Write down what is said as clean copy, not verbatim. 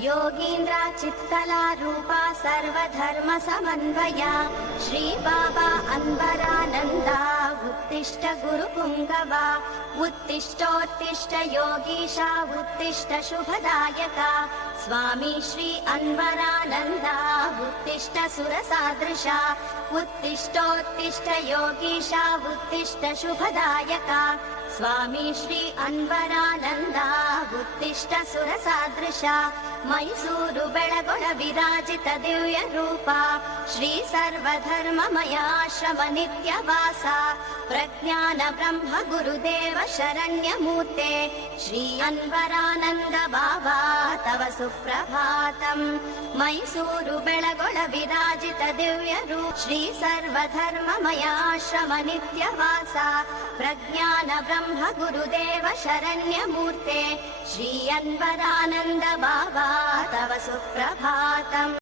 योगीन्द्रा चित्कला रूपा सर्वधर्म समन्वया श्री बाबा अन्वरानन्दा उत्तिष्ठ गुरुपुङ्गवा उत्तिष्ठोत्तिष्ठ योगीशा उत्तिष्ठ शुभदायका स्वामी श्री अन्वरानन्दा उत्तिष्ठ सुरसादृशा उत्तिष्ठोत्तिष्ठ योगीशा उत्तिष्ठ शुभदायका स्वामी श्री अन्वरानन्दा उत्तिष्ठ सुरसादृशा मैसूरु बेळगोळ विराजित दिव्य रूपा श्री सर्वधर्ममयाश्रम नित्यवासा प्रज्ञान ब्रह्म गुरुदेव शरण्यमूर्ते श्री अन्वरानन्द बाबा तव सुप्रभातम् मैसूरु बेळगोळ विराजित दिव्य रूप श्री सर्वधर्ममयाश्रम नित्यवासा प्रज्ञान ब्रह्म गुरुदेव शरण्यमूर्ते श्री अन्वरानन्द बाबा तव सुप्रभातम्।